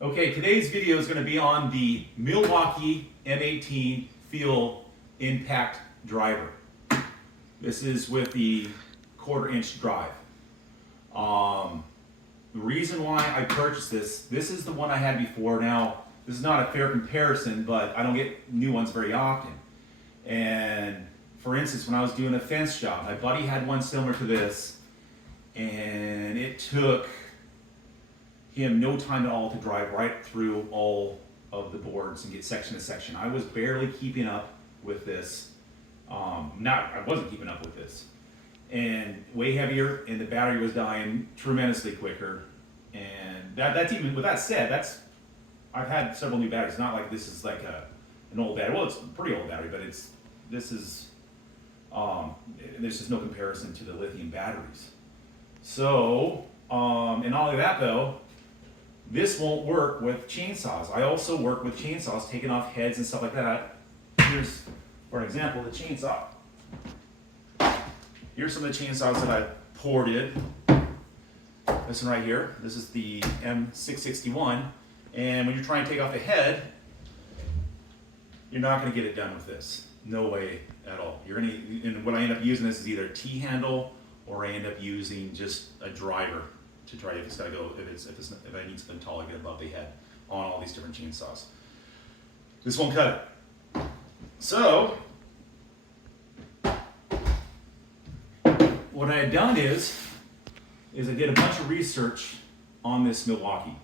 Okay, today's video is going to be on the Milwaukee M18 fuel impact driver. This is with the 1/4 inch drive. The reason why I purchased this is the one I had before. Now, this is not a fair comparison, but I don't get new ones very often. And for instance, when I was doing a fence job, my buddy had one similar to this, and it took him no time at all to drive right through all of the boards and get section to section. I was barely keeping up with this. I wasn't keeping up with this. And way heavier, and the battery was dying tremendously quicker. And that's even, with that said, I've had several new batteries. Not like this is like an old battery. Well, it's a pretty old battery, but there's just no comparison to the lithium batteries. So, and all of that though, this won't work with chainsaws. I also work with chainsaws, taking off heads and stuff like that. Here's, for example, the chainsaw. Here's some of the chainsaws that I ported. This one right here. This is the M661. And when you're trying to take off the head, you're not going to get it done with this. No way at all. And what I end up using this is either a T-handle, or I end up using just a driver to try if it's got to go, if I need something taller, get above the head on all these different chainsaws. This won't cut it. So, what I had done is I did a bunch of research on this Milwaukee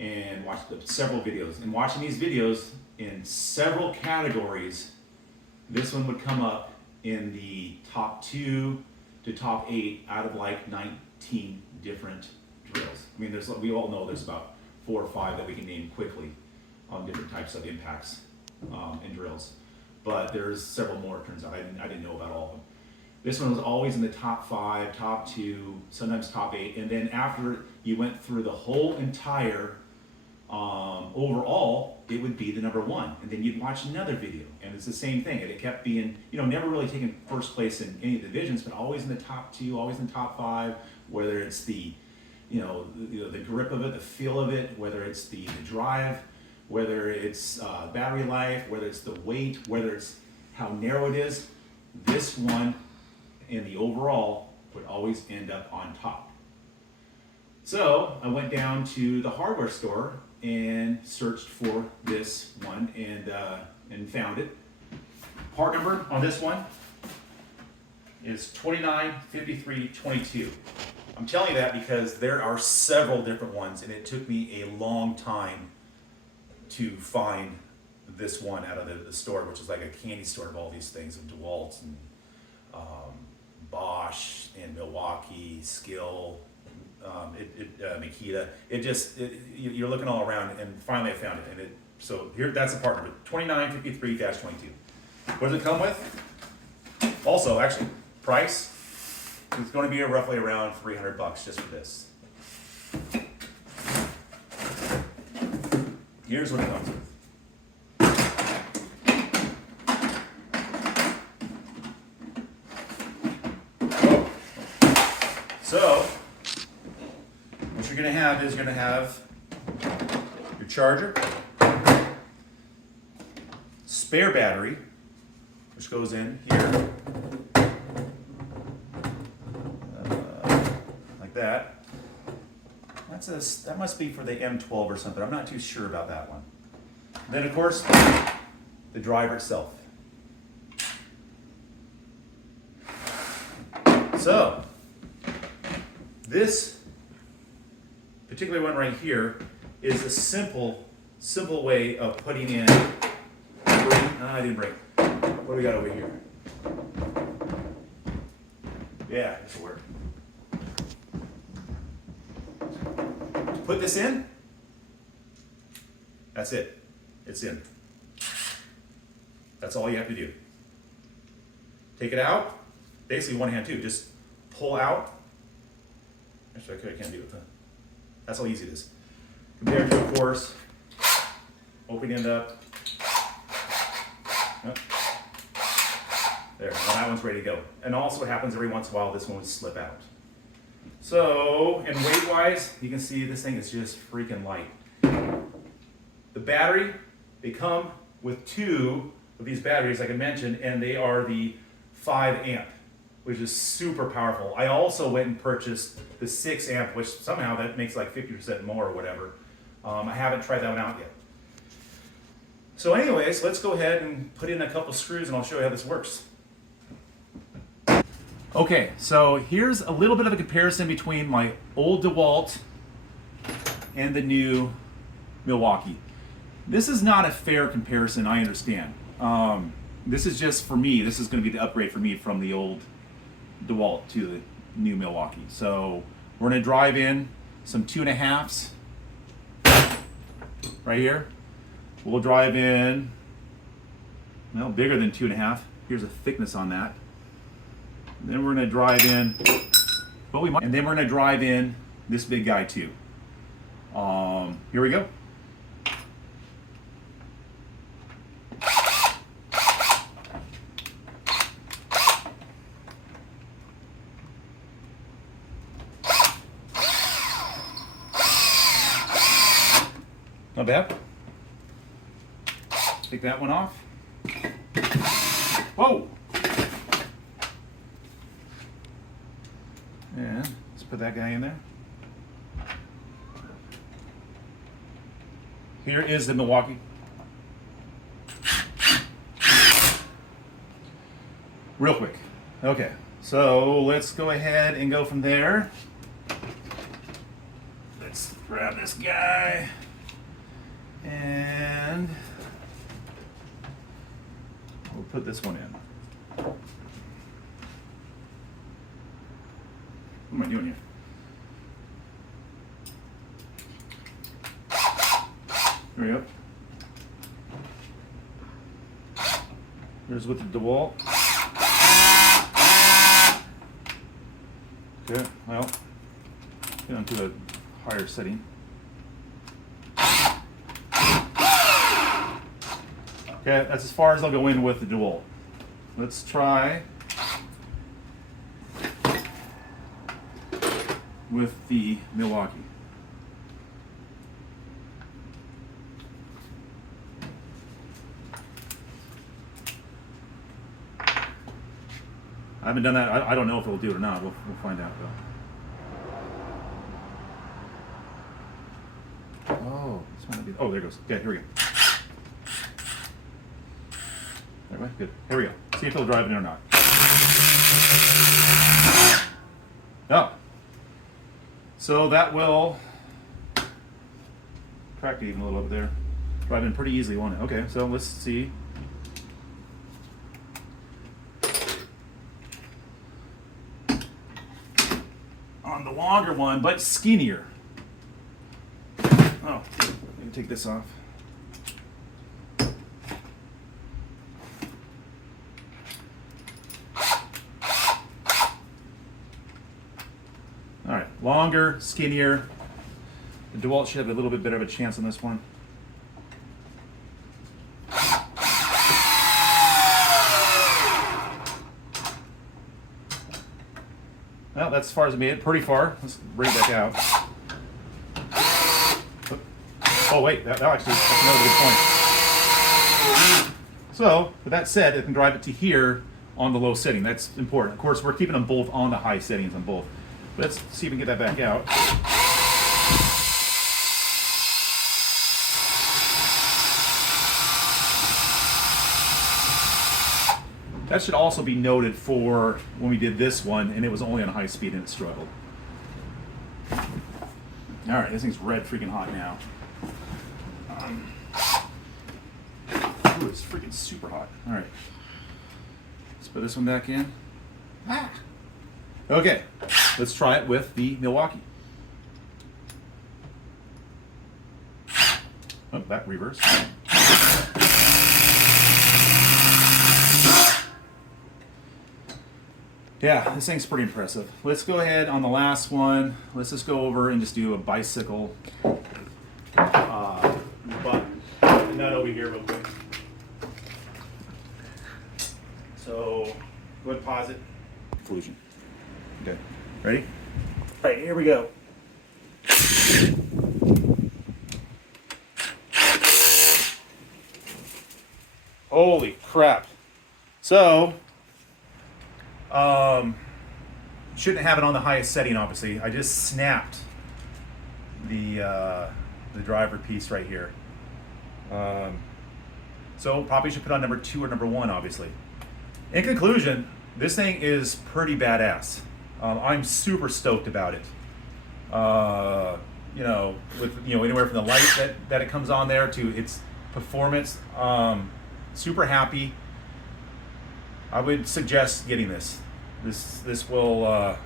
and watched several videos. And watching these videos in several categories, this one would come up in the top 2 to top 8 out of like 19 different drills. I mean, we all know there's about 4 or 5 that we can name quickly on different types of impacts and drills. But there's several more, it turns out. I didn't know about all of them. This one was always in the top 5, top 2, sometimes top 8. And then after you went through the whole entire overall, it would be the number 1. And then you'd watch another video, and it's the same thing. And it kept being, never really taking first place in any of the divisions, but always in the top 2, always in the top 5. Whether it's the grip of it, the feel of it, whether it's the drive, whether it's battery life, whether it's the weight, whether it's how narrow it is, this one in the overall would always end up on top. So I went down to the hardware store and searched for this one and found it. Part number on this one is 295322. I'm telling you that because there are several different ones, and it took me a long time to find this one out of the store, which is like a candy store of all these things, of DeWalt and Bosch and Milwaukee, Skill, Makita. You're looking all around, and finally I found it. So here, that's the part number, 2953-22. What does it come with? Also, actually, price. It's going to be roughly around $300 just for this. Here's what it comes with. So, what you're going to have is your charger, spare battery, which goes in here. That must be for the M12 or something. I'm not too sure about that one. And then of course the driver itself. So this particular one right here is a simple way of putting in. I didn't break. What do we got over here? Yeah, this will work. Put this in, that's it. It's in. That's all you have to do. Take it out, basically one hand too, just pull out. Actually, I can't do it. That's how easy it is. Compared to, of course, opening it up. Oh. There, now that one's ready to go. And also what happens every once in a while, this one would slip out. So, and weight-wise, you can see this thing is just freaking light. The battery, they come with 2 of these batteries, like I mentioned, and they are the 5 amp, which is super powerful. I also went and purchased the 6 amp, which somehow that makes like 50% more or whatever. I haven't tried that one out yet. So anyways, let's go ahead and put in a couple screws and I'll show you how this works. Okay, so here's a little bit of a comparison between my old DeWalt and the new Milwaukee. This is not a fair comparison, I understand. This is just for me, this is going to be the upgrade for me from the old DeWalt to the new Milwaukee. So we're going to drive in some 2.5s right here. We'll drive in, well, bigger than 2.5. Here's a thickness on that. And then we're going to drive in, and then we're going to drive in this big guy too. Here we go. Not bad. Take that one off. Whoa! And let's put that guy in there. Here is the Milwaukee. Real quick. Okay, so let's go ahead and go from there. Let's grab this guy. And we'll put this one in. What am I doing here? There we go. Here's with the DeWalt. Okay, well, get onto a higher setting. Okay, that's as far as I'll go in with the DeWalt. Let's try with the Milwaukee. I haven't done that. I don't know if it'll do it or not. We'll find out though. Oh, this might not be. Oh, there it goes. Okay, here we go. There we go. Good. Here we go. See if it'll drive it in or not. Oh. So that will crack it even a little bit there. Drive in pretty easily, won't it? Okay, so let's see. On the longer one, but skinnier. Oh, let me take this off. All right, longer, skinnier. The DeWalt should have a little bit better of a chance on this one. Well, that's as far as I made it. Pretty far. Let's bring it back out. Oh wait, that actually, that's another good point. So, with that said, it can drive it to here on the low setting. That's important. Of course, we're keeping them both on the high settings on both. Let's see if we can get that back out. That should also be noted for when we did this one and it was only on high speed and it struggled. All right, this thing's red freaking hot now. Ooh, it's freaking super hot. All right, let's put this one back in. Ah. Okay, let's try it with the Milwaukee. Oh, that reversed. Yeah, this thing's pretty impressive. Let's go ahead on the last one. Let's just go over and just do a bicycle button. And that over here real quick. So, go ahead and pause it. Conclusion. Okay, ready? All right, here we go. crap. So, shouldn't have it on the highest setting, obviously. I just snapped the driver piece right here. So probably should put on number 2 or number 1, obviously. In conclusion, this thing is pretty badass. I'm super stoked about it. You know, with anywhere from the light that it comes on there to its performance, super happy. I would suggest getting this. This is the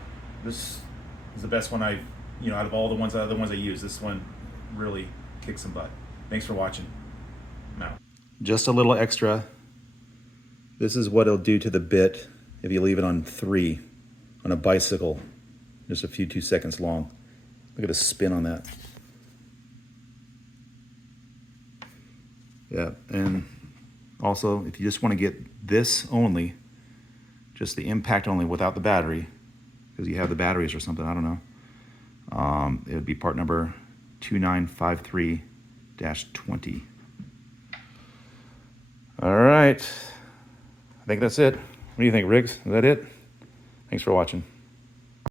best one out of all the other ones I use. This one really kicks some butt. Thanks for watching. I'm out. Just a little extra. This is what it'll do to the bit if you leave it on 3 on a bicycle, just a few 2 seconds long. Look at the spin on that. Yeah, and also if you just want to get this only, just the impact only without the battery, because you have the batteries or something, I don't know. It would be part number 2953-20. All right, I think that's it. What do you think, Riggs? Is that it? Thanks for watching.